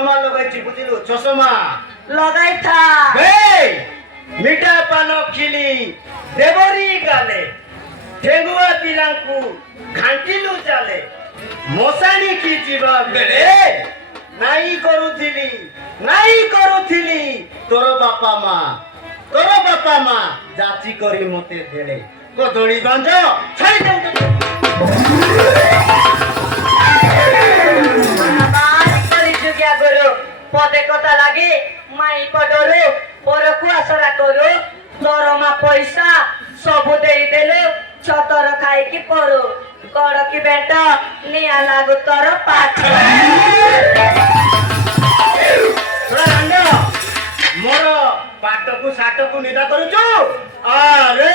চশমা লগাইছি বুঝিলু চশমা লগাই থা এই মিঠা পান খিলি দেবরি গালে ঠেঙ্গুয়া পিলাঙ্কু ঘাଣ୍ଟିଲୁ ଚାଲେ ମଶାଣି କି ଯିବା ବେଳେ ନାଇଁ କରୁଥିଲି ତୋର ବାପା ମା ଯାଚି କରି ମତେ ଦେଲେ କଦଳୀ ଗଞ୍ଜ ଛାଡ଼ି ଦେଉଛନ୍ତି যুগিয়া করো পদে কথা লাগে মাই পডরো পরকু আসরা করো দরমা পয়সা সবু দেই দেলো ছতর খাইকি পড়ো কড়কি বেট নিয়া লাগু তর পাঠ ମୋର ପାଟକୁ ସାଟକୁ ନିଦା କରୁଛୁ ଆରେ